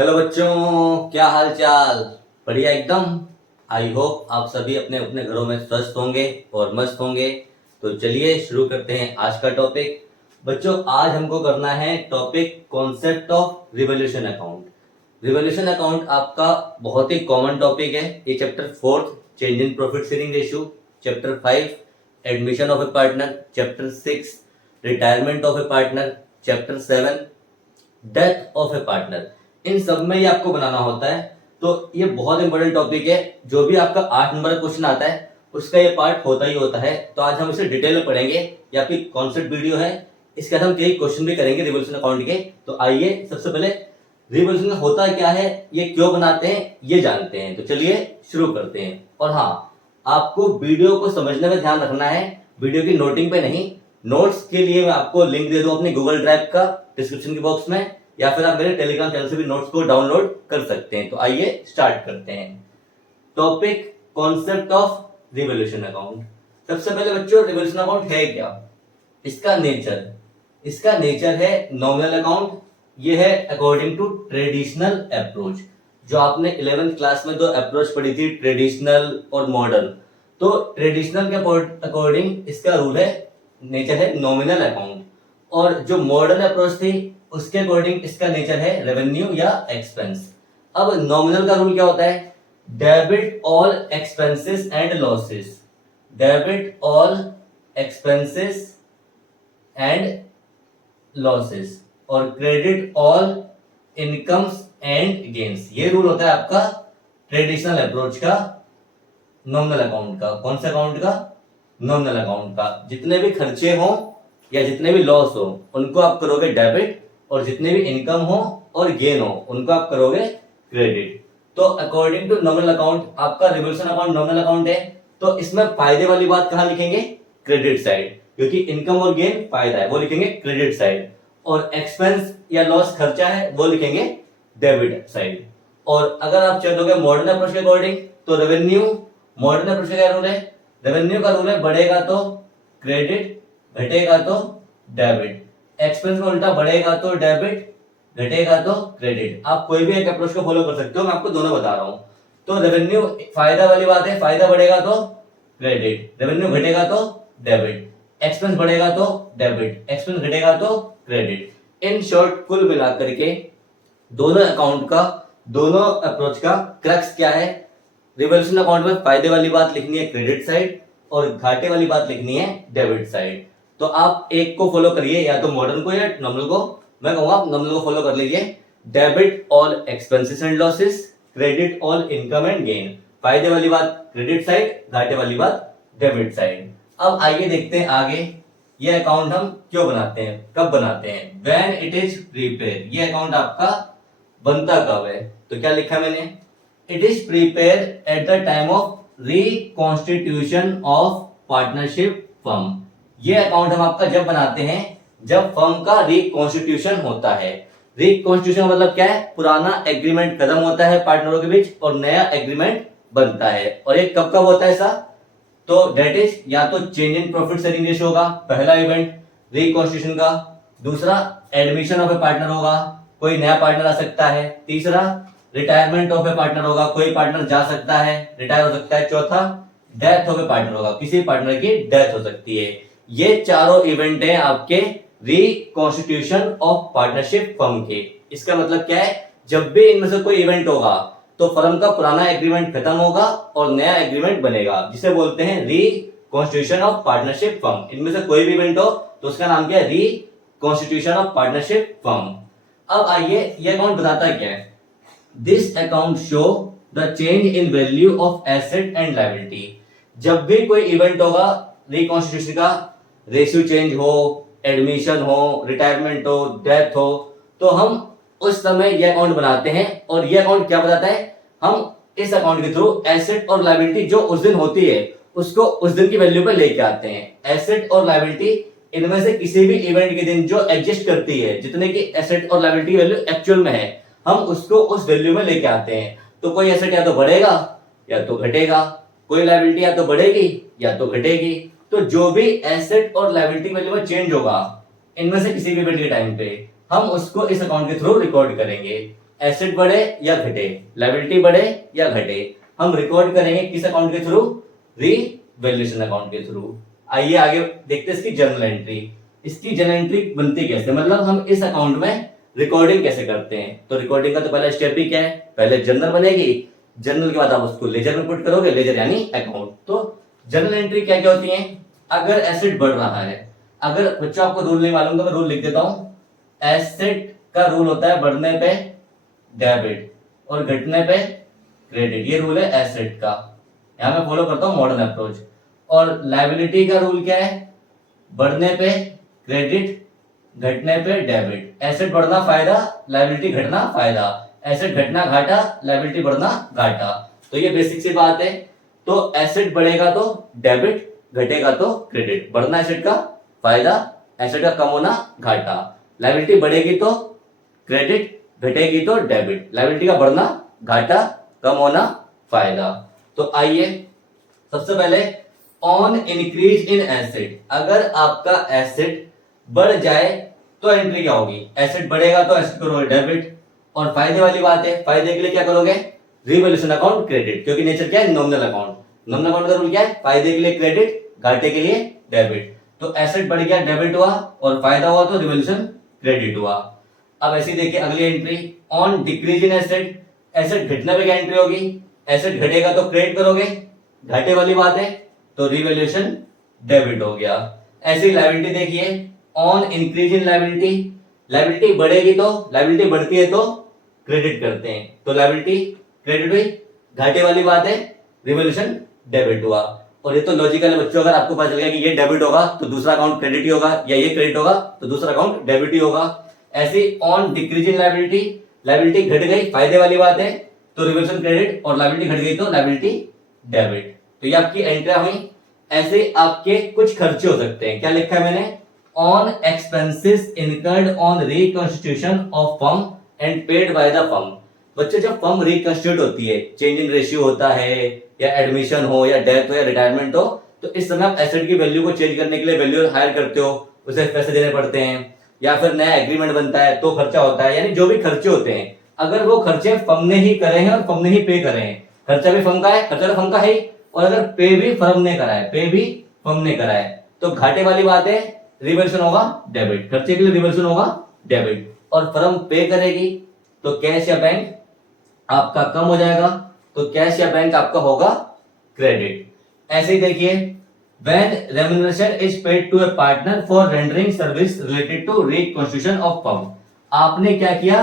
Hello बच्चों, क्या हाल चाल। बढ़िया एकदम। आई होप आप सभी अपने अपने घरों में स्वस्थ होंगे और मस्त होंगे। तो चलिए शुरू करते हैं आज का टॉपिक। बच्चों, आज हमको करना है topic concept of revaluation account. Revaluation account आपका बहुत ही कॉमन टॉपिक है। ये chapter 4 change in profit sharing ratio, chapter 5 admission of a partner, chapter 6 retirement of a partner, chapter 7 death of a partner, इन सब में ये आपको बनाना होता है। तो ये बहुत इंपॉर्टेंट टॉपिक है। जो भी आपका 8 नंबर का क्वेश्चन आता है उसका ये पार्ट होता ही होता है। तो आज हम इसे डिटेल में पढ़ेंगे। ये आपकी कॉन्सेप्ट वीडियो है। इसके बाद हम कई क्वेश्चन भी करेंगे रिवोल्यूशन अकाउंट के। तो आइए सबसे पहले रिवोल्यूशन होता क्या है, ये क्यों बनाते हैं, ये जानते हैं। तो चलिए शुरू करते हैं। और हाँ, आपको वीडियो को समझने में ध्यान रखना है, वीडियो की नोटिंग पे नहीं। नोट्स के लिए मैं आपको लिंक दे दूं अपनी गूगल ड्राइव का डिस्क्रिप्शन के बॉक्स में, या फिर आप मेरे टेलीग्राम चैनल से भी नोट्स को डाउनलोड कर सकते हैं। तो आइए स्टार्ट करते हैं। Topic concept of revaluation account. सबसे पहले बच्चों, रिवोल्यूशन अकाउंट है क्या, इसका नेचर है नॉमिनल अकाउंट। ये है अकॉर्डिंग टू ट्रेडिशनल अप्रोच। जो आपने 11th क्लास में दो अप्रोच पढ़ी थी, ट्रेडिशनल और मॉडर्न। तो ट्रेडिशनल के अकॉर्डिंग इसका रूल है, नेचर है नॉमिनल अकाउंट। और जो मॉडर्न अप्रोच थी उसके अकॉर्डिंग इसका नेचर है रेवेन्यू या एक्सपेंस। अब नॉमिनल का रूल क्या होता है, debit all expenses and losses, debit all expenses and losses, और credit all incomes and gains. ये रूल होता है आपका ट्रेडिशनल अप्रोच का, नॉमिनल अकाउंट का। कौन सा अकाउंट का, नॉमिनल अकाउंट का। जितने भी खर्चे हों या जितने भी लॉस हो उनको आप करोगे डेबिट, और जितने भी इनकम हो और गेन हो उनको आप करोगे क्रेडिट। तो अकॉर्डिंग टू नॉमिनल अकाउंट आपका रिवोल्यूशन अकाउंट नॉमिनल अकाउंट है। तो इसमें फायदे वाली बात कहां लिखेंगे, क्रेडिट साइड, क्योंकि इनकम और गेन फायदा है, वो लिखेंगे क्रेडिट साइड। और एक्सपेंस या लॉस खर्चा है वो लिखेंगे डेबिट साइड। और अगर आप चलोगे मॉडर्न अप्रोच के अकॉर्डिंग तो रेवेन्यू, मॉडर्न अप्रोच का क्या रूल है, रेवेन्यू का रूल है बढ़ेगा तो क्रेडिट, घटेगा तो डेबिट। एक्सपेंस में उल्टा, बढ़ेगा तो डेबिट, घटेगा तो क्रेडिट। आप कोई भी एक अप्रोच को फॉलो कर सकते हो, मैं आपको दोनों बता रहा हूं। तो रेवेन्यू फायदा वाली बात है, फायदा बढ़ेगा तो क्रेडिट, रेवेन्यू घटेगा तो डेबिट, एक्सपेंस बढ़ेगा तो डेबिट, एक्सपेंस घटेगा तो क्रेडिट। इन शॉर्ट कुल मिलाकर के दोनों अकाउंट का, दोनों अप्रोच का क्रक्स क्या है, रिवोल्यूशन अकाउंट में फायदे वाली बात लिखनी है क्रेडिट साइड, और घाटे वाली बात लिखनी है डेबिट साइड। तो आप एक को फॉलो करिए, या तो मॉडर्न को या नॉमिनल को। मैं कहूंगा आप नॉमिनल को फॉलो कर लीजिए। Debit all expenses and losses, credit all income and gain. फायदे वाली बात क्रेडिट साइड, घाटे वाली बात डेबिट साइड। अब आइए देखते हैं आगे, ये अकाउंट हम क्यों बनाते हैं, कब बनाते हैं। व्हेन इट इज प्रीपेयर, ये अकाउंट आपका बनता कब है। तो क्या लिखा मैंने, it is prepare at the time of reconstitution of partnership firm. ये अकाउंट हम आपका जब बनाते हैं जब फर्म का रिकॉन्स्टिट्यूशन होता है। रिकॉन्स्टिट्यूशन मतलब क्या है, पुराना एग्रीमेंट खत्म होता है पार्टनरों के बीच और नया एग्रीमेंट बनता है। और ये कब कब होता है ऐसा, तो डेट इज, या तो change in profit sharing ratio होगा पहला इवेंट रिकॉन्स्टिट्यूशन का, दूसरा एडमिशन ऑफ ए पार्टनर होगा, कोई नया पार्टनर आ सकता है, तीसरा रिटायरमेंट ऑफ ए पार्टनर होगा, कोई पार्टनर जा सकता है, रिटायर हो सकता है, चौथा डेथ ऑफ ए पार्टनर होगा, किसी पार्टनर की डेथ हो सकती है। ये चारों इवेंट हैं आपके रिकॉन्स्टिट्यूशन ऑफ पार्टनरशिप फर्म के। इसका मतलब क्या है, जब भी इनमें से कोई इवेंट होगा तो फर्म का पुराना एग्रीमेंट खत्म होगा और नया एग्रीमेंट बनेगा, जिसे बोलते हैं रिकॉन्स्टिट्यूशन ऑफ पार्टनरशिप फर्म। इनमें से कोई भी इवेंट हो तो उसका नाम क्या है, रिकॉन्स्टिट्यूशन ऑफ पार्टनरशिप फर्म। अब आइए ये अकाउंट बताता क्या है, this account show the change in value of asset and liability. जब भी कोई इवेंट होगा रिकॉन्स्टिट्यूशन का, रेशियो चेंज हो, एडमिशन हो, रिटायरमेंट हो, डेथ हो, तो हम उस समय ये अकाउंट बनाते हैं। और ये अकाउंट क्या बताता है, हम इस अकाउंट के थ्रू एसेट और लायबिलिटी जो उस दिन होती है उसको उस दिन की वैल्यू पे लेके आते हैं। एसेट और लायबिलिटी इनमें से किसी भी इवेंट के दिन जो एग्जिस्ट करती है, जितने की एसेट और लायबिलिटी वैल्यू एक्चुअल में है, हम उसको उस वैल्यू में लेके आते हैं। तो कोई एसेट या तो बढ़ेगा या तो घटेगा, कोई लायबिलिटी या तो बढ़ेगी या तो घटेगी। तो जो भी एसेट और लायबिलिटी वैल्यू में चेंज होगा इनमें से किसी भी इवेंट के टाइम पे, हम उसको इस अकाउंट के थ्रू रिकॉर्ड करेंगे। एसेट बढ़े या घटे, लायबिलिटी बढ़े या घटे, हम रिकॉर्ड करेंगे किस अकाउंट के थ्रू, रीवैल्यूएशन अकाउंट के थ्रू। आइए आगे देखते हैं इसकी जर्नल एंट्री। इसकी जर्नल एंट्री बनती कैसे, मतलब हम इस अकाउंट में रिकॉर्डिंग कैसे करते हैं। तो रिकॉर्डिंग का तो पहला स्टेप ही क्या है, पहले जर्नल बनेगी, जर्नल के बाद आप उसको लेजर में पुट करोगे, लेजर यानी अकाउंट। तो जर्नल एंट्री क्या क्या होती है, अगर एसेट बढ़ रहा है, अगर बच्चों आपको रूल नहीं मालूम तो मैं रूल लिख देता हूं। एसेट का रूल होता है बढ़ने पे डेबिट और घटने पे क्रेडिट, ये रूल है एसेट का, यहां मैं फॉलो करता हूं मॉडर्न अप्रोच। और लायबिलिटी का रूल क्या है, बढ़ने पे क्रेडिट, घटने पे डेबिट। एसेट बढ़ना फायदा, लायबिलिटी घटना फायदा, एसेट घटना घाटा, लायबिलिटी बढ़ना घाटा। तो ये बेसिक सी बात है। तो एसेट बढ़ेगा तो डेबिट, घटेगा तो क्रेडिट। बढ़ना एसेट का फायदा, एसेट का कम होना घाटा। लायबिलिटी बढ़ेगी तो क्रेडिट, घटेगी तो डेबिट। लायबिलिटी का बढ़ना घाटा, कम होना फायदा। तो आइए सबसे पहले ऑन इंक्रीज इन एसेट, अगर आपका एसेट बढ़ जाए तो एंट्री क्या होगी, एसेट बढ़ेगा तो एसेट करोगे डेबिट। और फायदे वाली बात है, फायदे के लिए क्या करोगे, रिवैल्यूएशन अकाउंट क्रेडिट, क्योंकि नेचर क्या है, नॉमिनल अकाउंट। नॉमिनल अकाउंट का रूल क्या है, फायदे के लिए क्रेडिट, घाटे के लिए डेबिट। तो एसेट बढ़ गया डेबिट हुआ, और फायदा हुआ तो रिवैल्यूएशन क्रेडिट हुआ। अब ऐसे देखिए अगली entry, on decrease in asset, asset घटने पे क्या एंट्री होगी, एसेट घटेगा तो क्रेडिट करोगे, घाटे वाली बात है तो रिवैल्यूएशन डेबिट हो गया। ऐसी लायबिलिटी देखिए, on increase in liability, liability बढ़ेगी तो, लायबिलिटी बढ़ती है तो क्रेडिट करते हैं, तो लायबिलिटी क्रेडिट हुई, घाटे वाली बात है रिवैल्यूएशन डेबिट हुआ। और ये तो लॉजिकल है बच्चों, अगर आपको पता चल गया कि ये डेबिट होगा तो दूसरा अकाउंट क्रेडिट ही होगा, या ये क्रेडिट होगा तो दूसरा अकाउंट डेबिट ही होगा। ऐसे on decrease in liability, liability घट गई, फायदे वाली बात है तो रिवैल्यूएशन क्रेडिट, और लायबिलिटी घट गई तो लायबिलिटी डेबिट। तो ये आपकी एंट्री हुई। ऐसे आपके कुछ खर्चे हो सकते हैं, क्या लिखा है मैंने, on expenses incurred on reconstitution of firm and paid by the firm. बच्चे जब फर्म रिकंस्टिट्यूट होती है, चेंज इन रेशियो होता है, या एडमिशन हो, या डेथ हो, या रिटायरमेंट हो, तो इस समय आप एसेट की वैल्यू को चेंज करने के लिए वैल्यू हायर करते हो, उसे पैसे देने पड़ते हैं, या फिर नया एग्रीमेंट बनता है तो खर्चा होता है। यानी जो भी खर्चे होते हैं, अगर वो खर्चे फर्म ने ही करे हैं और फर्म ने ही पे करे हैं, खर्चा भी फर्म का है, खर्चा तो फर्म का है ही, और अगर पे भी फर्म ने करा है, पे भी फर्म ने करा है, तो घाटे वाली बात है रिवैल्यूएशन होगा डेबिट, खर्चे के लिए रिवैल्यूएशन होगा डेबिट। और फर्म पे करेगी तो कैश या बैंक आपका कम हो जाएगा, तो कैश या बैंक आपका होगा क्रेडिट। ऐसे ही देखिए, when remuneration is paid to a partner for rendering service related to reconstitution of firm, आपने क्या किया,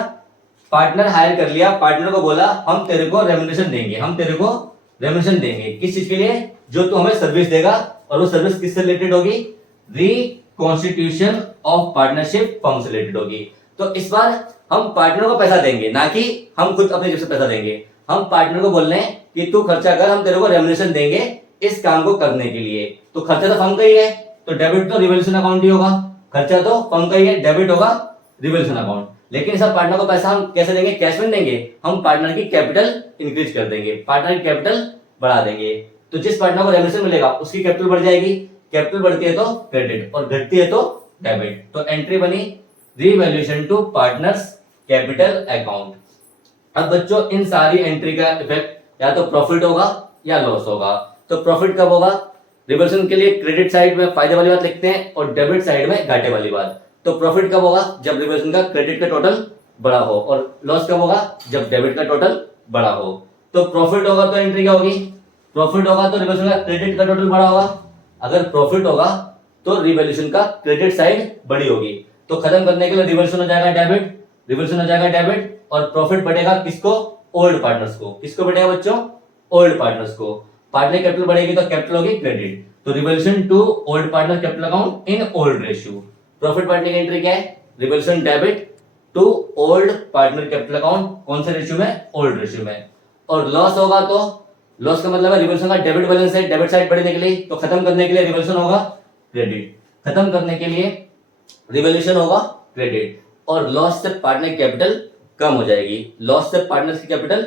पार्टनर हायर कर लिया, पार्टनर को बोला हम तेरे को रेम्युनरेशन देंगे, हम तेरे को रेम्युनरेशन देंगे, किस चीज के लिए, जो तू हमें सर्विस देगा, और वो सर्विस किससे रिलेटेड होगी, रिकॉन्स्टिट्यूशन ऑफ पार्टनरशिप फर्म से रिलेटेड होगी। तो इस बार हम पार्टनर को पैसा देंगे, ना कि हम खुद अपने जेब से पैसा देंगे। हम पार्टनर को बोल रहे हैं कि तू खर्चा कर, हम तेरे को रेम्युनरेशन देंगे इस काम को करने के लिए। तो खर्चा तो फर्म का ही है, तो डेबिट तो रिवैल्यूएशन अकाउंट ही होगा, खर्चा तो फर्म का ही है, डेबिट होगा रिवैल्यूएशन अकाउंट। लेकिन सब पार्टनर को पैसा हम कैसे देंगे, कैश में देंगे, हम पार्टनर की कैपिटल इंक्रीज कर देंगे, पार्टनर की कैपिटल बढ़ा देंगे। तो जिस पार्टनर को रेम्युनरेशन मिलेगा उसकी कैपिटल बढ़ जाएगी, कैपिटल बढ़ती है तो क्रेडिट, और घटती है तो डेबिट। तो एंट्री बनी revaluation to partners capital account. अब बच्चों इन सारी एंट्री का इफेक्ट या तो प्रॉफिट होगा या लॉस होगा। तो प्रॉफिट कब होगा, रिवैल्यूएशन के लिए क्रेडिट साइड में फायदे वाली बात लिखते हैं, और डेबिट साइड में घाटे वाली बात। तो प्रॉफिट कब होगा, जब रिवैल्यूएशन का क्रेडिट का टोटल बड़ा हो, और लॉस कब होगा, जब डेबिट का टोटल बड़ा हो। तो प्रॉफिट होगा तो एंट्री क्या होगी, प्रॉफिट होगा तो रिवैल्यूएशन का क्रेडिट का टोटल बड़ा होगा, अगर प्रॉफिट होगा तो रिवैल्यूएशन का क्रेडिट साइड बड़ी होगी। तो खत्म करने के लिए रिवैल्यूएशन हो जाएगा डेबिट, रिवैल्यूएशन हो जाएगा डेबिट, और प्रॉफिट बढ़ेगा किसको, ओल्ड पार्टनर्स को। किसको बढ़ेगा बच्चों, ओल्ड पार्टनर्स को। पार्टनर कैपिटल बढ़ेगी तो कैपिटल होगी क्रेडिट, तो revaluation to old partner capital account in old ratio. Profit बढ़ने की एंट्री क्या है, revaluation debit to old partner capital account, कौन से रेशियो में, ओल्ड रेशियो में। और लॉस होगा तो लॉस का मतलब है रिवैल्यूएशन का डेबिट बैलेंस है, डेबिट साइड बढ़ने के लिए, तो खत्म करने के लिए रिवैल्यूएशन होगा क्रेडिट, खत्म करने के लिए रिवैल्यूएशन होगा क्रेडिट। और लॉस से पार्टनर कैपिटल कम हो जाएगी, लॉस से पार्टनर की कैपिटल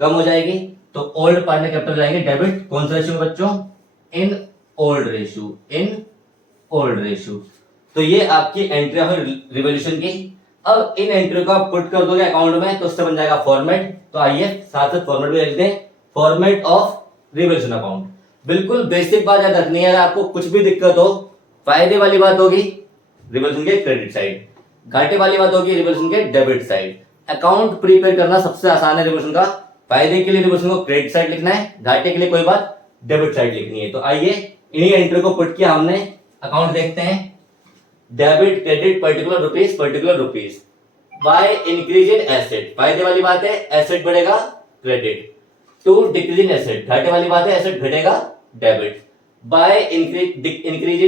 कम हो जाएगी, तो ओल्ड पार्टनर कैपिटल जाएंगे डेबिट, कौन सा रेशियो बच्चों, इन ओल्ड रेशियो, इन ओल्ड रेशियो। तो ये आपकी एंट्री है रिवैल्यूएशन की। अब इन एंट्री को आप पुट कर दोगे अकाउंट में तो उससे बन जाएगा फॉर्मेट। तो आइए साथ साथ फॉर्मेट भी लिखते हैं, फॉर्मेट ऑफ रिवॉल्यूशन अकाउंट। बिल्कुल बेसिक बात याद रखनी है, अगर आपको कुछ भी दिक्कत हो, फायदे वाली बात होगी रिवॉल्यूशन के क्रेडिट साइड, घाटे वाली बात होगी रिवॉल्यूशन के डेबिट साइड। अकाउंट प्रीपेयर करना सबसे आसान है रिवॉल्यूशन का। फायदे के लिए रिवॉल्यूशन को क्रेडिट साइड लिखना है, घाटे के लिए कोई बात डेबिट साइड लिखनी है। तो आइए इन्हीं एंट्री को पुट किया हमने, अकाउंट देखते हैं। Debit credit particular rupees by increase in asset, फायदे वाली बात है, एसेट बढ़ेगा credit. To decrease in asset, घाटे वाली बात है, एसेट घटेगा debit. By decrease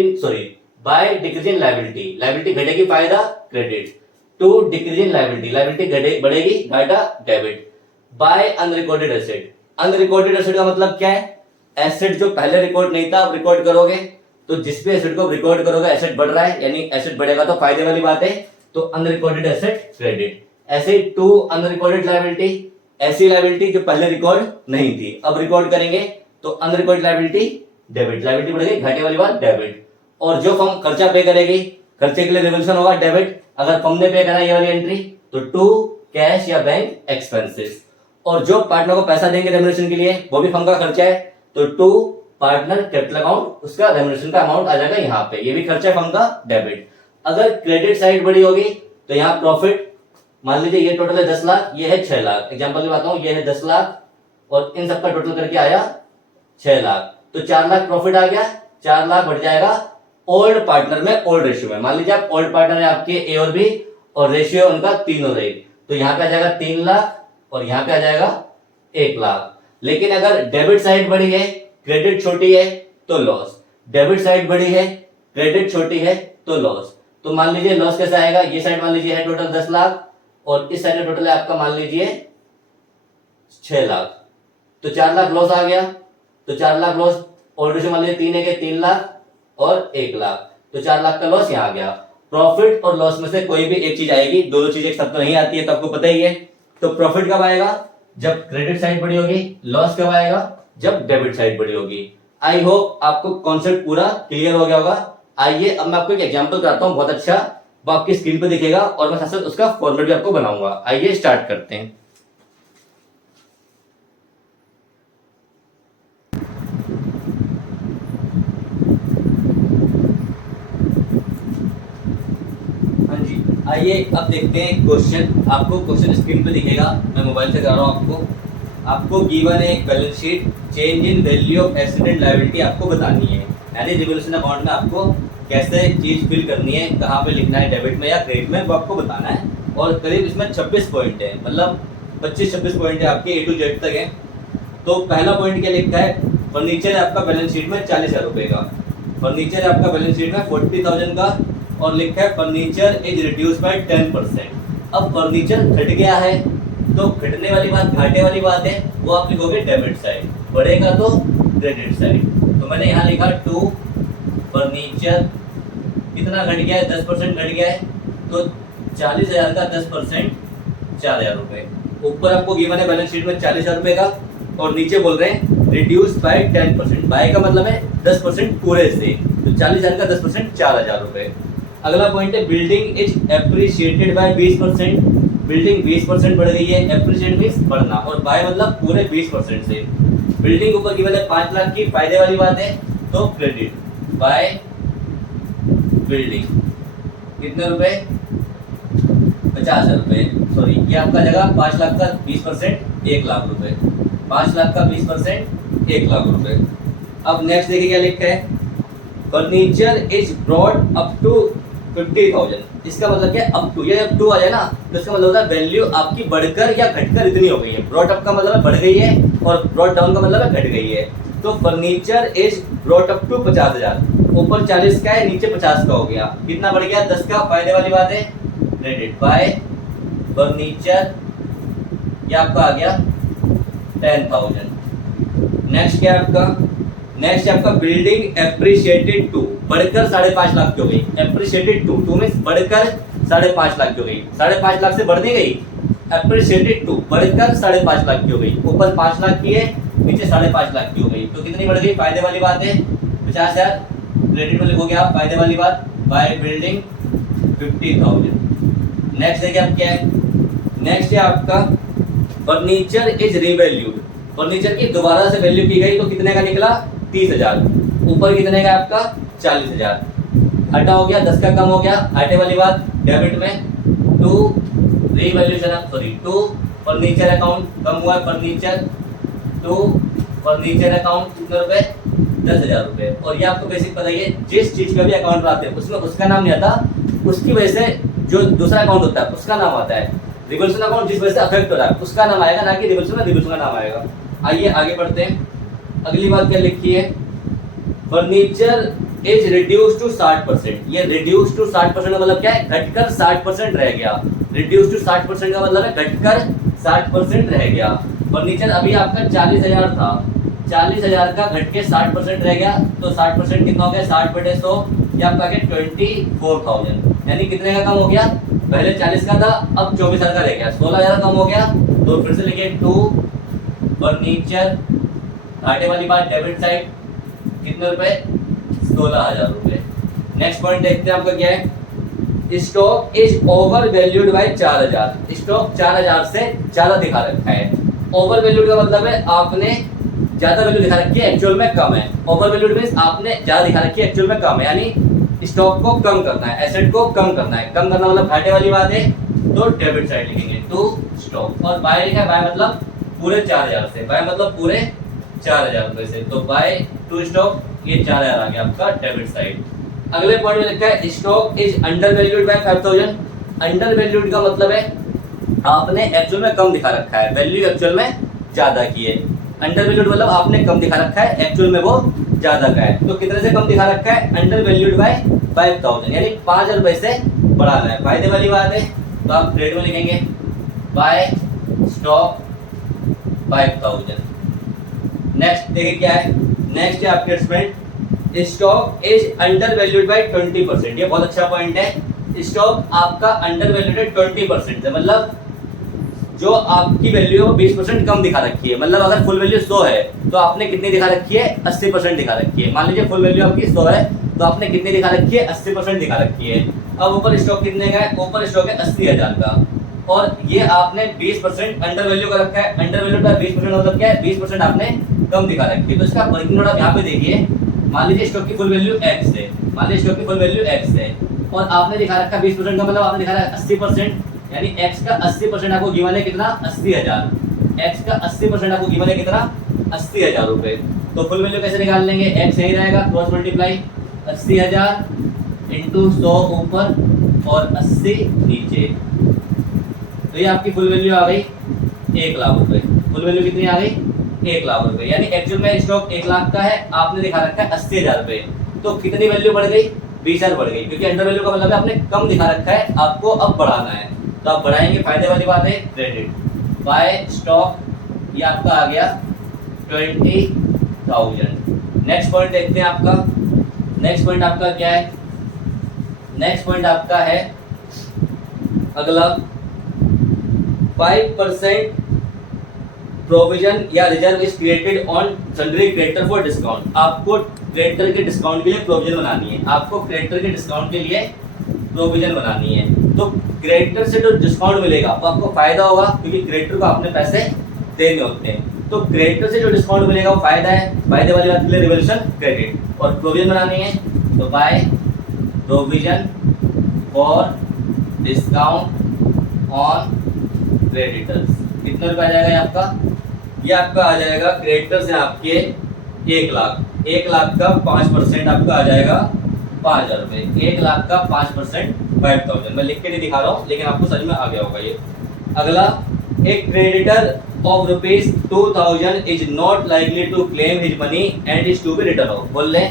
in liability, liability घटेगी फायदा credit. To decrease in liability, liability बढ़ेगी घाटा debit. By unrecorded asset, unrecorded asset का मतलब क्या है, एसेट जो पहले रिकॉर्ड नहीं था आप रिकॉर्ड करोगे, तो जिस भी एसेट को रिकॉर्ड करोगे एसेट बढ़ रहा है, यानी एसेट बढ़ेगा तो फायदे वाली बात है, तो अनरिकॉर्डेड एसेट क्रेडिट। ऐसे टू अनरिकॉर्डेड लायबिलिटी, ऐसी लायबिलिटी जो पहले रिकॉर्ड नहीं थी अब रिकॉर्ड करेंगे तो अनरिकॉर्डेड लायबिलिटी डेबिट, लायबिलिटी बढ़ेगी घाटे वाली बात डेबिट। और जो फर्म खर्चा पे करेगी, खर्चे के लिए रिवॉल्यूशन होगा डेबिट, अगर फर्म ने पे करा ये वाली एंट्री तो टू कैश या बैंक एक्सपेंसेस। और जो पार्टनर को पैसा देंगे रेम्युनरेशन के लिए वो भी फर्म का खर्चा है, तो टू पार्टनर कैपिटल अकाउंट, उसका रेम्युनरेशन का अमाउंट आ जाएगा यहाँ पे, ये भी खर्चा है फर्म का डेबिट। अगर क्रेडिट साइड बड़ी होगी तो यहाँ प्रॉफिट, मान लीजिए ये टोटल है 10 लाख, ये है 6 लाख, एग्जांपल की बात हूं, ये है 10 लाख और इन सबका टोटल करके आया 6 लाख, तो 4 लाख प्रॉफिट आ गया, 4 लाख बढ़ जाएगा ओल्ड पार्टनर में, ओल्ड रेशियो में। मान लीजिए आप ओल्ड पार्टनर है आपके ए और बी और रेशियो उनका 3 हो रही, तो यहाँ पे आ जाएगा 3 लाख और यहाँ पे आ जाएगा 1 लाख। लेकिन अगर डेबिट साइड बड़ी है, क्रेडिट छोटी है तो लॉस, डेबिट साइड बड़ी है, क्रेडिट छोटी है तो लॉस। तो मान लीजिए लॉस कैसे आएगा, ये साइड मान लीजिए है टोटल 10 लाख और इस साइड में टोटल है आपका मान लीजिए 6 लाख, तो 4 लाख लॉस आ गया। तो 4 लाख लॉस, ओल्ड रेशियो मान लीजिए 3 है कि 3 लाख और 1 लाख, तो 4 लाख का लॉस यहाँ आ गया। प्रॉफिट और लॉस में से कोई भी एक चीज आएगी, दोनों चीज एक साथ तो नहीं आती है, तो आपको पता ही है। तो प्रॉफिट कब आएगा, जब क्रेडिट साइड बड़ी होगी, लॉस कब आएगा, जब डेबिट साइड बड़ी होगी। आई होप आपको कॉन्सेप्ट पूरा क्लियर हो गया होगा। आइए अब मैं आपको एक एग्जांपल कराता हूं बहुत अच्छा, वो आपकी स्क्रीन पे दिखेगा और मैं साथ साथ उसका फॉर्मेट भी आपको बनाऊंगा। आइए स्टार्ट करते हैं। हाँ जी, आइए अब देखते हैं क्वेश्चन। आपको क्वेश्चन स्क्रीन पे दिखेगा, मैं मोबाइल से कर रहा हूँ। आपको गिवन है एक balance sheet, change in value of asset and liability आपको बतानी है, यानी रिवॉल्यूशन अकाउंट में आपको कैसे चीज फिल करनी है, कहाँ पे लिखना है, डेबिट में या क्रेडिट में, वो आपको बताना है। और करीब इसमें 26 पॉइंट है, मतलब 25-26 पॉइंट है आपके A to Z तक है। तो पहला पॉइंट क्या लिखा है, फर्नीचर है आपका बैलेंस शीट में 40,000 रुपए का, फर्नीचर है आपका बैलेंस शीट में 40,000 का, और लिखा है फर्नीचर इज रिड्यूस बाय 10%। अब फर्नीचर घट गया है तो घटने वाली बात, घाटे वाली बात है, वो आप लिखोगे डेबिट साइड, बढ़ेगा तो क्रेडिट साइड। तो मैंने यहाँ लिखा टू फर्नीचर कितना घट गया है, 10% घट गया है, तो 40,000 का 10% 4,000 रुपए। ऊपर आपको गिवन है बैलेंस शीट में 40,000 रुपए का, और नीचे बोल रहे हैं रिड्यूस बाय 10%, बाय का मतलब है 10% पूरे से, तो 40,000 का 10% 4,000 रुपए। अगला पॉइंट है building is appreciated by 20%, building 20% बढ़ गई है, एप्रिशिएट मींस बढ़ना, और बाय मतलब पूरे 20% से। बिल्डिंग ऊपर गिवन है 5 लाख की, फायदे वाली बात है, तो क्रेडिट बाय बिल्डिंग कितने रुपए, 50,000 रुपए, सॉरी ये आपका जगह 5 लाख का 20% 1 लाख रुपए, 5 लाख का 20% 1 लाख रुपए। अब नेक्स्ट देखिए क्या लिखा है, furniture is brought up to 50,000, इसका मतलब क्या है, अप टू, ये जब टू आ जाए ना तो इसका मतलब होता है वैल्यू आपकी बढ़कर या घटकर इतनी हो गई है। ब्रॉट अप का मतलब है बढ़ गई है और ब्रॉट डाउन का मतलब है घट गई है। तो furniture is brought up to 50,000, ऊपर 40 का है, नीचे 50 का हो गया, कितना बढ़ गया, 10 का, फायदे वाली बात है, क्रेडिट बाय फर्नीचर, ये आपका आ गया 10,000। नेक्स्ट क्या है आपका, नेक्स्ट आपका बिल्डिंग एप्रिशिएटेड टू, बढ़कर 5.5 लाख की हो गई, एप्रिशिएटेड टू, टू मींस बढ़कर 5.5 लाख की हो गई, 5.5 लाख से बढ़ नहीं गई, एप्रिशिएटेड टू बढ़कर 5.5 लाख की हो गई, ऊपर 5 लाख की है, नीचे 5.5 लाख की हो गई, तो कितनी बढ़ गई, फायदे वाली बात है 50,000, क्रेडिट में लिखोगे आप फायदे वाली बात, बाय बिल्डिंग 50,000। नेक्स्ट देखिए आप क्या है, नेक्स्ट है आपका फर्नीचर इज रीवैल्यूड। फर्नीचर की दोबारा से वैल्यू की गई तो कितने का निकला 30,000, ऊपर कितने का आपका 40,000, हटा हो गया 10 का कम हो गया, आटे वाली बात डेबिट में to revaluation sorry to furniture account कम हुआ है, फर्नीचर टू फर्नीचर अकाउंट कितने रुपए 10,000 रुपए। और ये आपको बेसिक पता ही है, जिस चीज का भी अकाउंट बनाते हैं उसमें उसका नाम नहीं आता, उसकी वजह से जो दूसरा अकाउंट होता है उसका नाम आता है। रिवल्यूशन अकाउंट जिस वजह से अफेक्ट हो रहा है उसका नाम आएगा, ना कि रिवल्यूशन का नाम आएगा। आइए आगे बढ़ते हैं, अगली बात क्या लिखी है, फर्नीचर इज रिड्यूस टू 60%। ये रिड्यूस टू 60% का मतलब क्या है, घटकर 60% रह गया। रिड्यूस टू 60% का मतलब है घटकर 60% रह गया। फर्नीचर अभी आपका 40,000 था, 40,000 का घट के 60% रह गया, तो 60% कितना हो गया 60/100, ये आपका क्या 24,000, यानी कितने का कम हो गया, पहले 40 का था अब 24,000 का रह गया, 16,000 कम हो गया। तो फिर से लिखिए टू फर्नीचर, घाटे वाली बात डेबिट साइड कितने रुपए 16,000 रुपए। नेक्स्ट पॉइंट देखते हैं आपका क्या है, stock is over valued bye 4,000। Stock 4,000 से ज्यादा दिखा रखा है। ओवर वैल्यूड का मतलब है आपने ज्यादा वैल्यू दिखा रखी है, एक्चुअल में कम है। ओवर वैल्यूड मींस आपने ज्यादा दिखा रखी है, एक्चुअल में कम है, यानी स्टॉक को कम करना है, एसेट को कम करना है। कम करना मतलब घाटे वाली बात है, तो डेबिट साइड लिखेंगे टू स्टॉक। और बाय लिखा है, बाय मतलब पूरे 4,000 से, बाय मतलब पूरे 4,000 रुपए से, तो बाय टू स्टॉक ये 4,000 आ गया आपका डेबिट साइड। अगले पॉइंट में लिखा है stock is under valued bye 5,000। Under valued का मतलब है आपने एक्चुअल में कम दिखा रखा है, वैल्यू एक्चुअल में ज्यादा की है। अंडर वैल्यूड मतलब आपने कम दिखा रखा है, एक्चुअल में वो ज्यादा का है। तो कितने से कम दिखा रखा है, अंडर वैल्यूड बाय 5,000, यानी 5,000 रुपए से बढ़ाना है। फायदे वाली बात है, तो आप क्रेडिट में लिखेंगे बाय स्टॉक 5,000। नेक्स्ट देखिए क्या है, नेक्स्ट है आपके statement, stock is under valued bye 20%। ये बहुत अच्छा पॉइंट है, स्टॉक आपका अंडर वैल्यूड है 20% से, मतलब जो आपकी वैल्यू है वो 20% कम दिखा रखी है। मतलब अगर फुल वैल्यू 100 है तो आपने कितनी दिखा रखी है 80% दिखा रखी है। मान लीजिए फुल वैल्यू आपकी 100 है तो आपने कितनी दिखा रखी है 80% दिखा रखी है। अब ऊपर स्टॉक कितने का है, ऊपर स्टॉक है 80,000 का, और ये आपने 20% अंडर वैल्यू का रखा है। अंडर वैल्यू का 20% मतलब क्या है, 20% आपने कम दिखा रखी है। तो इसका वर्किंग नोट आप यहाँ पे देखिए, मान लीजिए स्टॉक की फुल वैल्यू x है, मान लीजिए स्टॉक की फुल वैल्यू x है और आपने दिखा रखा 20% का मतलब आपने दिखा रखा 80%, यानी x का 80% आपको गिवन है कितना 80,000। x का 80% आपको गिवन है कितना 80,000 रुपए। तो फुल वैल्यू कैसे निकाल लेंगे, x यही रहेगा क्रॉस मल्टीप्लाई 80,000 इंटू 100 ऊपर और 80 नीचे, तो ये आपकी फुल वैल्यू आ गई 1 लाख रुपए। फुल वैल्यू कितनी आ गई 1 लाख रुपए, यानी एक्चुअल में स्टॉक 1 लाख का है, आपने दिखा रखा है 80,000 रुपए। तो कितनी वैल्यू बढ़ गई 20,000 बढ़ गई, क्योंकि अंडर वैल्यू का मतलब है आपने कम दिखा रखा है, आपको अब बढ़ाना है। तो आप बढ़ाएंगे, फायदे वाली बात है क्रेडिट बाय स्टॉक, ये आपका आ गया 20,000। नेक्स्ट पॉइंट देखते हैं आपका, नेक्स्ट पॉइंट आपका क्या है, नेक्स्ट पॉइंट आपका है अगला 5% प्रोविजन या reserve is created on sundry creditor for discount. आपको क्रेडिटर के डिस्काउंट के लिए प्रोविजन बनानी है, आपको क्रेडिटर के डिस्काउंट के लिए प्रोविजन बनानी है। तो क्रेडिटर से जो डिस्काउंट मिलेगा तो आपको फायदा होगा, क्योंकि क्रेडिटर को आपने पैसे देने होते हैं। तो क्रेडिटर से जो डिस्काउंट मिलेगा वो फायदा है, फायदे वाली बात के लिए रिवॉल्यूशन क्रेडिट। और प्रोविजन बनानी है तो by provision for discount on creditors, कितने रुपए आ जाएगा आपका, ये आपका आ जाएगा क्रेडिटर से आपके 1 लाख, 1 लाख का 5% आपका आ जाएगा 5,000 रुपए। 1 लाख का 5% 5,000। मैं लिख के नहीं दिखा रहा हूँ, लेकिन आपको समझ में आ गया होगा ये। अगला, एक creditor of ₹2,000 is not likely to claim his money and is to be return off. बोल रहे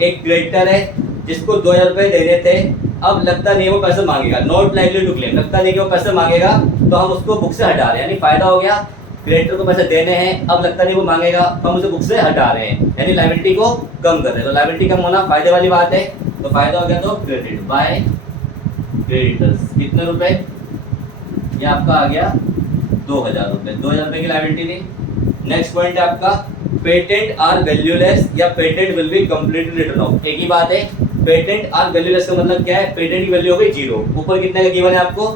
एक क्रेडिटर है जिसको 2,000 रुपए देने थे, अब लगता नहीं वो पैसे मांगेगा, नॉट लाइकली टू क्लेम, लगता नहीं कि वो पैसे मांगेगा, तो हम उसको बुक से हटा रहे हैं, यानी फायदा हो गया। क्रेडिटर को पैसे देने हैं, अब लगता नहीं वो मांगेगा, हम उसे बुक से हटा रहे हैं, यानी लायबिलिटी को कम कर रहे हैं। तो लायबिलिटी कम होना फायदे वाली बात है, तो फायदा हो गया। तो क्रेडिट बाय क्रेडिटर्स कितने रुपए, ये आपका आ गया 2,000 रुपए, 2,000 रुपए की लायबिलिटी थी। नेक्स्ट पॉइंट है आपका पेटेंट आर वैल्यूलेस या patent will be completely return of. एक ही बात है, पेटेंट आर वैल्यूलेस का मतलब क्या है, पेटेंट की वैल्यू हो गई 0, ऊपर कितने का गिवन है आपको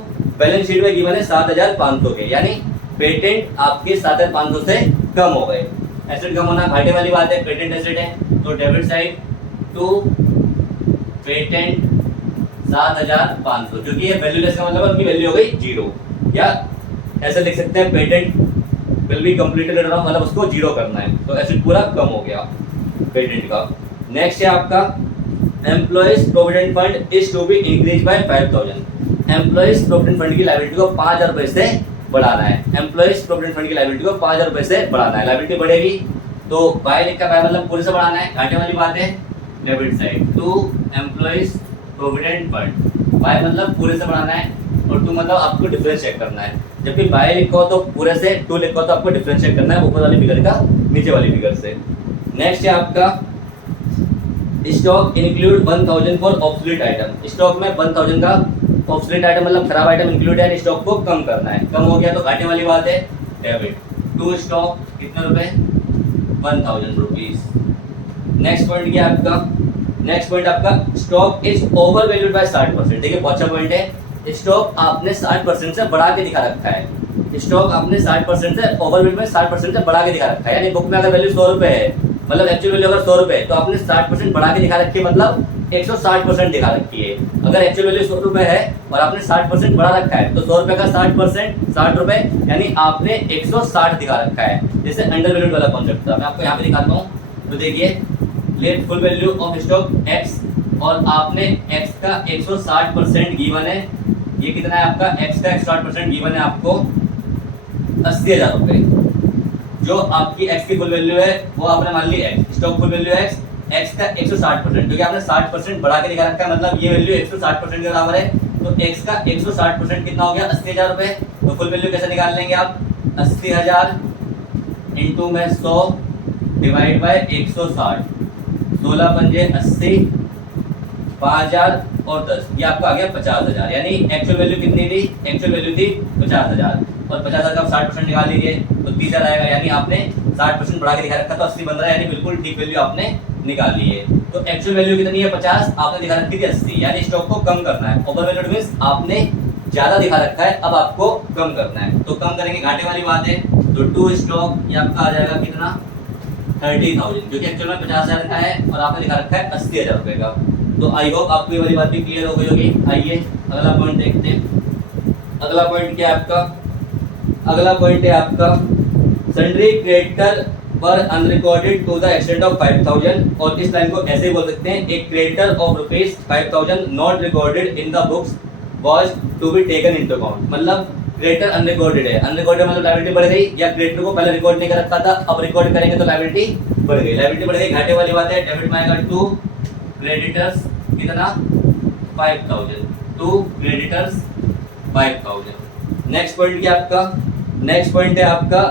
बैलेंस शीट में गिवन है 7,500 के, यानी पेटेंट आपके 7,500 से कम हो गए। एसेट कम होना घाटे वाली बात है, पेटेंट एसेट है, तो डेबिट साइड टू पेटेंट 7,500, क्योंकि ये वैल्यूलेस का मतलब उनकी वैल्यू हो गई 0, या ऐसे लिख सकते हैं पेटेंट विल बी कंप्लीटेड, मतलब उसको 0 करना है, तो एसेट पूरा कम हो गया पेटेंट का। नेक्स्ट है आपका employees provident fund is to be increase by 5,000। Employees provident fund की लायबिलिटी को 5,000 रुपए से बढ़ाना है। एम्प्लॉइज प्रोविडेंट फंड की लायबिलिटी को 5,000 रुपए से बढ़ाना है। लायबिलिटी बढ़ेगी तो बाय लिख का बाय मतलब पूरे से बढ़ाना है, घाटे वाली बात है, debit side to employees provident fund, by मतलब पूरे से बढ़ाना है और टू मतलब आपको डिफरेंस चेक करना है। जबकि बाय लिखा हो तो पूरे से, टू लिखा हो तो आपको डिफरेंस चेक करना है ऊपर वाली फिगर का नीचे वाली फिगर से। नेक्स्ट है आपका stock include 1,000 for obsolete item. Stock में 1,000 का ऑब्सोलीट आइटम मतलब खराब आइटम इंक्लूड है, स्टॉक को कम करना है। कम हो गया तो घाटे वाली बात है, डेबिट टू स्टॉक कितने रुपए, 1,000 रुपीज। नेक्स्ट पॉइंट क्या आपका, नेक्स्ट पॉइंट आपका stock is over valued bye 60%। देखिए बहुत अच्छा पॉइंट है, स्टॉक आपने 60% से बढ़ा के दिखा रखा है। स्टॉक आपने 60% से ओवर वैल्यूड में 60% से बढ़ा के दिखा रखा है, यानी बुक में अगर वैल्यू 100 रुपए है, मतलब एक्चुअल वैल्यू अगर 100 रुपए है तो आपने 60% बढ़ा के दिखा रखी है, मतलब 160% दिखा रखी है। अगर एक्चुअल वैल्यू 100 रुपए है और आपने 60% बढ़ा रखा है तो 100 रुपए का 60%, 60 रुपए, यानी आपने 160 दिखा रखा है। जैसे अंडर वैल्यूड वाला कॉन्सेप्ट था, मैं आपको यहाँ पे दिखाता हूँ। तो देखिए let full value of stock x, और आपने x का 160% गिवन है। ये कितना है आपका, x का 160% गिवन है आपको 80,000 रुपए। जो आपकी x की फुल वैल्यू है वो आपने मान ली x, स्टॉक फुल वैल्यू है x का 160%, क्योंकि आपने 60% बढ़ा के दिखा रखा है, मतलब ये वैल्यू 160% के बराबर है। तो x का 160% कितना हो गया, 80,000 रुपए। तो फुल वैल्यू कैसे निकाल लेंगे आप, 80,000 इंटू में 100 डिवाइड बाय 160, 16 पंजे 80, 5,000 और 10, ये आपका आ गया 50,000। यानी एक्चुअल वैल्यू कितनी थी, एक्चुअल वैल्यू थी 50,000, और 50,000 का 60% निकाल लीजिए तो 30,000 आएगा। यानी आपने 60% बढ़ा के दिखा रखा तो 80 बन रहा है, यानी बिल्कुल ठीक वैल्यू आपने निकाल ली है। तो एक्चुअल वैल्यू कितनी है 50, आपने दिखा रखी थी 80, यानी स्टॉक को कम करना है। ओवर वैल्यूड मींस आपने ज्यादा दिखा रखा है, अब आपको कम करना है। तो कम करेंगे, घाटे वाली बात है, तो टू स्टॉक ये आपका आ जाएगा कितना, 30,000, क्योंकि एक्चुअल में 50,000 का है और आपने दिखा रखा है 80,000 रुपए का। तो आई होप आपको ये वाली बात भी क्लियर हो गई होगी। आइए अगला पॉइंट देखते हैं। अगला पॉइंट क्या है आपका, अगला पॉइंट है आपका सन्ड्री क्रेडिटर पर unrecorded to the extent of 5,000, और इस लाइन को ऐसे ही बोल सकते हैं, एक creditor of rupees 5,000 not recorded in the books was to be taken into account. मतलब क्रेडिटर अनरिकॉर्डेड है, अनरिकॉर्डेड मतलब लायबिलिटी बढ़ गई, या क्रेडिटर को पहले रिकॉर्ड नहीं कर रखा था, अब रिकॉर्ड करेंगे तो लायबिलिटी बढ़ गई। लायबिलिटी बढ़ गई, घाटे वाली बात है, डेबिट में आएगा टू क्रेडिटर्स कितना 5,000, टू क्रेडिटर्स 5,000। नेक्स्ट पॉइंट क्या आपका, नेक्स्ट पॉइंट है आपका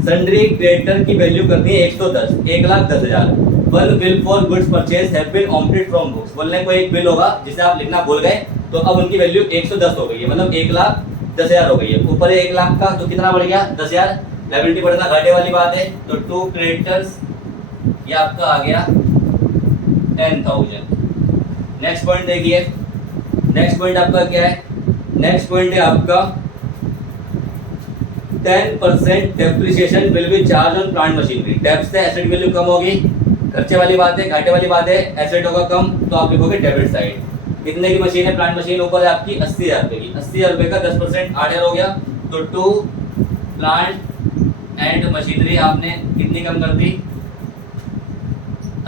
सन्ड्री क्रेडिटर की वैल्यू करनी है 110, 1,10,000। One bill for goods purchase have been omitted from books. बोलने को एक बिल होगा जिसे आप लिखना भूल गए, तो अब उनकी वैल्यू 110 हो गई है, मतलब 1,10,000 हो गई है। ऊपर है 1 लाख का, तो कितना बढ़ गया 10,000, लायबिलिटी बढ़ना घाटे वाली बात है। तो टू क्रेडिटर्स ये आपका आ गया 10,000। नेक्स्ट पॉइंट देखिए, नेक्स्ट पॉइंट आपका क्या है, नेक्स्ट पॉइंट है आपका 10% depreciation will be charge on plant machinery. Tax से एसेट वैल्यू कम होगी, खर्चे वाली बात है, घाटे वाली बात है, एसेट होगा कम तो आप लिखोगे डेबिट साइड। कितने की मशीन है, प्लांट मशीन ऊपर है आपकी 80,000 रुपए की, 80,000 रुपए का 10% 8,000 हो गया। तो टू प्लांट एंड मशीनरी आपने कितनी कम कर दी,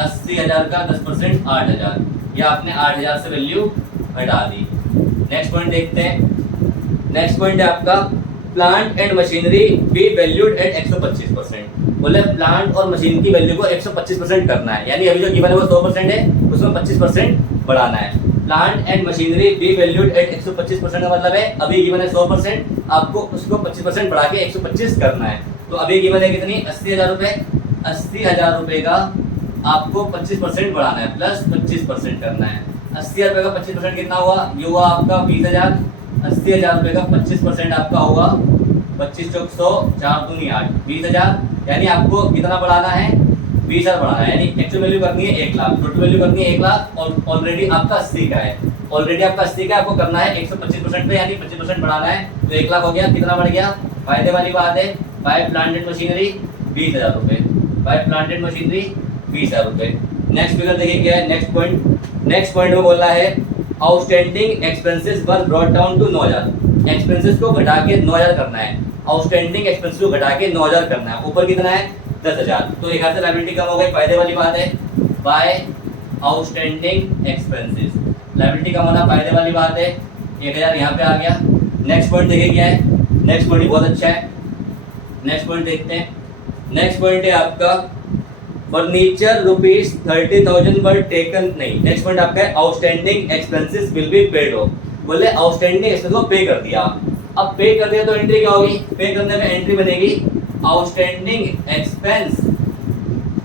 80,000 का 10% 8,000, या आपने 8,000 से वैल्यू हटा दी। नेक्स्ट पॉइंट देखते हैं। नेक्स्ट पॉइंट है आपका plant and machinery be valued at 125%। बोले प्लांट और मशीन की वैल्यू को 125% करना है, यानी अभी जो गिवन है वो 100% है, उसमें 25% बढ़ाना है। Plant and machinery be valued at 125% का मतलब है अभी गिवन है 100%, आपको उसको 25% बढ़ा के 125 करना है। तो अभी गिवन है कितनी 80,000 रुपए, 80,000 रुपए का आपको 25% बढ़ाना है, प्लस 25% करना है। 80,000 रुपए का 25% कितना हुआ, ये हुआ आपका 20,000। 80,000 रुपए का 25% आपका होगा 25 चौक 100, 4 दूनी 8, 20,000। यानी आपको कितना बढ़ाना है, 20,000 बढ़ाना है, यानी एक्चुअल वैल्यू करनी है 1 लाख, टोटल वैल्यू करनी है 1 लाख, और ऑलरेडी आपका 80 का है, ऑलरेडी आपका 80 का, आपको करना है 125% पे, यानी 25% बढ़ाना है। तो 1 लाख हो गया, कितना बढ़ गया, फायदे वाली बात है। बाय प्लांटेड मशीनरी 20,000 रुपये, बाय प्लांटेड मशीनरी 20,000 रुपये। नेक्स्ट फिगर देखिए क्या है, नेक्स्ट पॉइंट में बोल रहा है outstanding expenses were brought down to 9,000। Expenses को घटा के 9,000 करना है, आउटस्टैंडिंग एक्सपेंसेस को घटा के 9,000 करना है। ऊपर कितना है 10,000, तो 1,000 से लायबिलिटी कम हो गई, फायदे वाली बात है। बाय आउटस्टैंडिंग एक्सपेंसेस, लायबिलिटी कम होना फायदे वाली बात है। 1,000 यहाँ पे आ गया। नेक्स्ट पॉइंट देखिए क्या है, नेक्स्ट पॉइंट बहुत अच्छा है। नेक्स्ट पॉइंट देखते हैं। नेक्स्ट पॉइंट है आपका फर्नीचर रुपीज 30,000 वर टेकन, नहीं, नेक्स्ट पॉइंट आपका है outstanding expenses will be paid हो। बोले आउटस्टैंडिंग एक्सपेंस को पे कर दिया। अब पे कर दिया तो एंट्री क्या होगी, पे करने में एंट्री बनेगी आउटस्टैंडिंग एक्सपेंस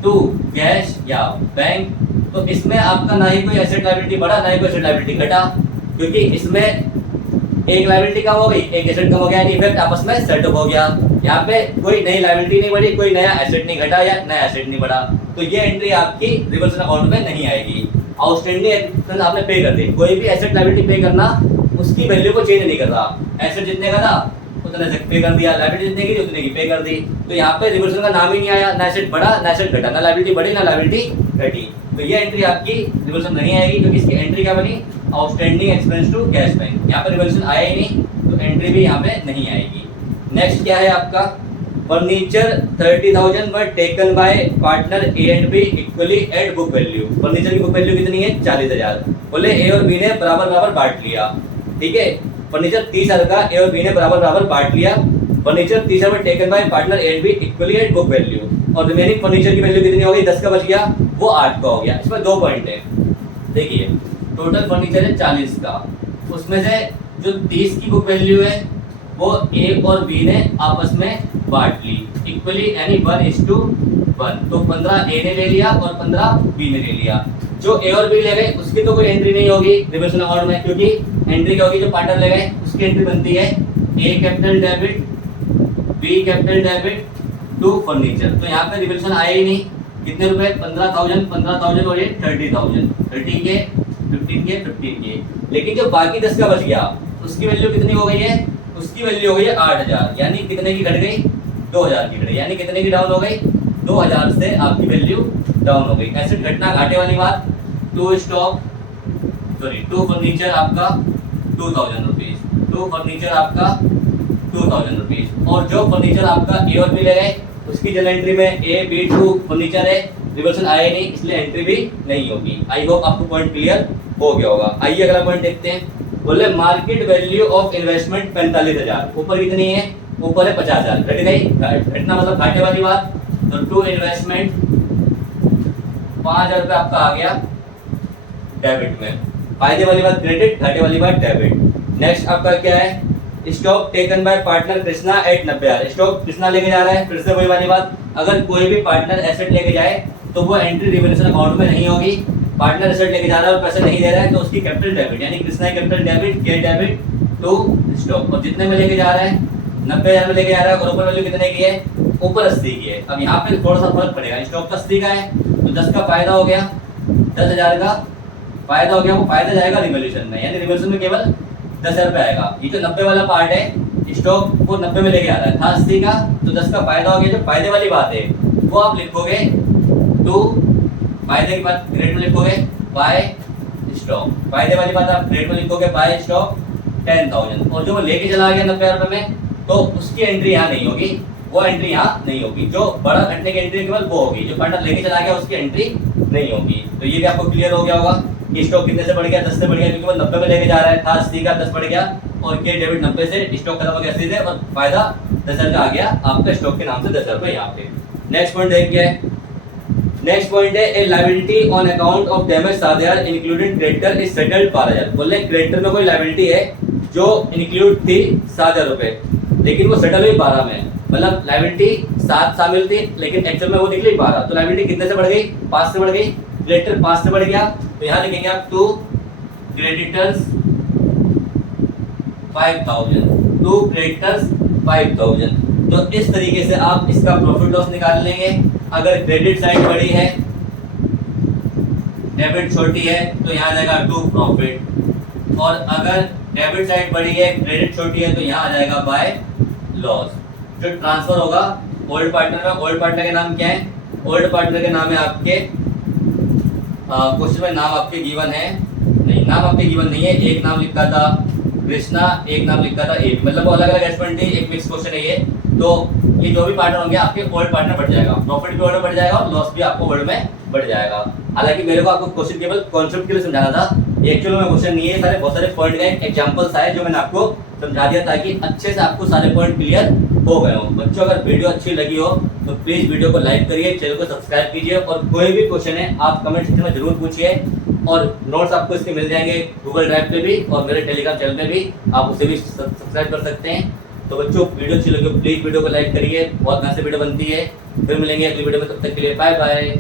टू कैश या बैंक। तो इसमें आपका ना ही कोई एसेट लायबिलिटी बढ़ा, ना ही कोई एसेट लायबिलिटी घटा, क्योंकि इसमें एक लायबिलिटी कम हो गई, एक एसेट कम हो गया, इफेक्ट आपस में सेटअप हो गया। यहाँ पे कोई नई लायबिलिटी नहीं बढ़ी, कोई नया एसेट नहीं घटा या नया एसेट नहीं बढ़ा, तो ये एंट्री आपकी रिवर्सल अकाउंट में नहीं आएगी। आउटस्टैंडिंग एक्सपेंस आपने पे कर दी, कोई भी एसेट लायबिलिटी पे करना उसकी वैल्यू को चेंज नहीं कर रहा। एसेट जितने का था उतने से पे कर दिया, लायबिलिटी जितने की थी उतने की पे कर दी, तो यहाँ पे रिवर्सल का नाम ही नहीं आया, ना एसेट बढ़ा ना एसेट घटा, ना लायबिलिटी बढ़ी ना लायबिलिटी घटी। तो ये एंट्री आपकी रिवर्सल नहीं आएगी, क्योंकि इसकी एंट्री क्या बनी, outstanding expense to cash bank. यहाँ पे रिवर्सल आया ही नहीं, तो एंट्री भी यहाँ पे नहीं आएगी। नेक्स्ट क्या है आपका, furniture 30,000 were taken by partner A and B equally at book value. Furniture की बुक वैल्यू कितनी है 40,000। बोले ए और बी ने बराबर बराबर बांट लिया, ठीक है। फर्नीचर 30,000 का ए और बी ने बराबर बराबर बांट लिया। Furniture 30,000 were taken by partner A and B equally at book value, और रिमेनिंग फर्नीचर की वैल्यू कितनी हो गई, 10 का बच गया, वो 8 का हो गया। इसमें 2 पॉइंट है, देखिए टोटल फर्नीचर है 40 का, उसमें से जो 30 की बुक वैल्यू है वो ए और बी ने आपस में बांट ली इक्वली, यानी 1:1। तो 15 ए ने ले लिया और 15 बी ने ले लिया। जो ए और बी ले गए उसकी तो कोई एंट्री नहीं होगी रिवर्सल अकाउंट में, क्योंकि एंट्री क्या होगी, जो पार्टनर ले गए उसकी एंट्री बनती है A capital debit B capital debit to furniture. तो यहाँ पे रिवर्सल आया ही नहीं। कितने रुपए, 15,000 और ये 30,000, 30 के 15 के 15 के। लेकिन जो बाकी 10 का बच गया उसकी वैल्यू कितनी हो गई है, उसकी वैल्यू हो गई है 8,000, यानी कितने की घट गई, 2,000 की घट गई, यानी कितने की डाउन हो गई, 2,000 से आपकी वैल्यू डाउन हो गई। एसेट घटना घाटे वाली बात। टू फर्नीचर आपका 2,000 रुपीज, टू फर्नीचर आपका 2,000 रुपीज, और जो फर्नीचर आपका ए और बी ले गए उसकी जनरल एंट्री में ए बी टू फर्नीचर है, रिवर्सल आया नहीं, इसलिए एंट्री भी नहीं होगी। आई होप आपको पॉइंट क्लियर हो गया होगा। आइए अगला पॉइंट देखते हैं। बोले मार्केट वैल्यू ऑफ इन्वेस्टमेंट 45,000, ऊपर कितनी है, ऊपर है 50,000, घट गई, घटना मतलब घाटे वाली बात। तो टू इन्वेस्टमेंट 5,000 रुपये आपका आ गया डेबिट में, फायदे वाली बात क्रेडिट, घाटे वाली बात डेबिट। नेक्स्ट आपका क्या है, stock taken by partner Krishna at 90,000। Stock Krishna लेके जा रहा है, फिर से वही वाली बात, अगर कोई भी पार्टनर एसेट लेके जाए तो वो एंट्री रिवल्यूशन अकाउंट में नहीं होगी। पार्टनर एसेट लेके जा रहा है और पैसे नहीं दे रहा है तो उसकी कैपिटल डेबिट, यानी कृष्णा कैपिटल डेबिट के डेबिट टू स्टॉक। और जितने में लेके जा रहा है 90,000 में लेके जा रहा है, और ऊपर वैल्यू कितने की है, ऊपर 80 की है। अब यहाँ पे थोड़ा सा फर्क पड़ेगा, स्टॉक का 80 का है तो 10 का फायदा हो गया, 10,000 का फायदा हो गया, वो फायदा जाएगा रिवल्यूशन में, यानी रिवल्यूशन में केवल 10,000 रुपये आएगा। ये जो 90 वाला पार्ट है स्टॉक वो 90 में लेके आ रहा है, था 80 का, तो 10 का फायदा हो गया। जो फायदे वाली बात है वो आप लिखोगे टू, फायदे की बात ग्रेड में लिखोगे बाय स्टॉक, फायदे वाली बात आप ग्रेड में लिखोगे बाय स्टॉक 10,000, और जो वो लेके चला गया 90,000 रुपये में तो उसकी एंट्री यहाँ नहीं होगी, वो एंट्री यहाँ नहीं होगी। जो बड़ा घटने की एंट्री केवल वो होगी, जो पार्टनर लेके चला गया उसकी एंट्री नहीं होगी। तो ये भी आपको क्लियर हो गया होगा कि स्टॉक कितने से बढ़ गया, 10 से बढ़ गया, क्योंकि वो 90 में लेके जा रहा है, था 80 का, 10 बढ़ गया, और के डेबिट 90 से स्टॉक खत्म हो गया 80 से, और फायदा 10,000 का आ गया आपका स्टॉक के नाम से 10,000 रुपये यहाँ पे। नेक्स्ट पॉइंट देखिए, नेक्स्ट पॉइंट है a liability on account of damage 7,000 including creditor is settled 12,000। बोले क्रेडिटर में कोई लायबिलिटी है जो इंक्लूड थी 7,000 रुपये, लेकिन वो सेटल हुई 12 में, मतलब लायबिलिटी 7 शामिल थी लेकिन एक्चुअल में वो निकली 12। तो लायबिलिटी कितने से बढ़ गई, 5 से बढ़ गई, क्रेडिटर 5 से बढ़ गया, तो यहाँ लिखेंगे आप टू क्रेडिटर्स 5,000, टू क्रेडिटर्स 5,000। तो इस तरीके से आप इसका प्रॉफिट लॉस निकाल लेंगे। अगर क्रेडिट साइड बड़ी है, डेबिट छोटी है, तो यहाँ जाएगा टू प्रॉफिट, और अगर डेबिट साइड बड़ी है, क्रेडिट छोटी है, तो यहाँ आ जाएगा बाय लॉस। जो ट्रांसफर होगा ओल्ड पार्टनर में, ओल्ड पार्टनर के नाम क्या है? ओल्ड पार्टनर के नाम है आपके क्वेश्चन में नाम आपके गिवन है नहीं, नाम आपके गिवन नहीं है। एक नाम लिखा था कृष्णा, एक नाम लिखा था एबी, मतलब वो अलग अलग एच20, एक मिक्स क्वेश्चन है ये। तो ये जो भी पार्टनर होंगे आपके ओल्ड पार्टनर बढ़ जाएगा, प्रॉफिट भी ओल्ड बढ़ जाएगा और लॉस भी आपको ओल्ड में बढ़ जाएगा। हालांकि मेरे को आपको क्वेश्चन केवल कॉन्सेप्ट के लिए समझाना था, एक्चुअली में क्वेश्चन नहीं है, सारे बहुत सारे पॉइंट का एग्जांपल्स आए जो मैंने आपको समझा दिया ताकि अच्छे से आपको सारे पॉइंट क्लियर हो गए हो। बच्चों अगर वीडियो अच्छी लगी हो तो प्लीज वीडियो को लाइक करिए, चैनल को सब्सक्राइब कीजिए और कोई भी क्वेश्चन है आप कमेंट सेक्शन में जरूर पूछिए। और नोट्स आपको इसके मिल जाएंगे गूगल ड्राइव पे भी और मेरे टेलीग्राम चैनल पे भी, आप उसे भी सब्सक्राइब कर सकते हैं। तो बच्चों वीडियो अच्छी लगी प्लीज वीडियो को लाइक करिए, बहुत से वीडियो बनती है। फिर मिलेंगे अगली वीडियो में, तब तक के लिए बाय बाय।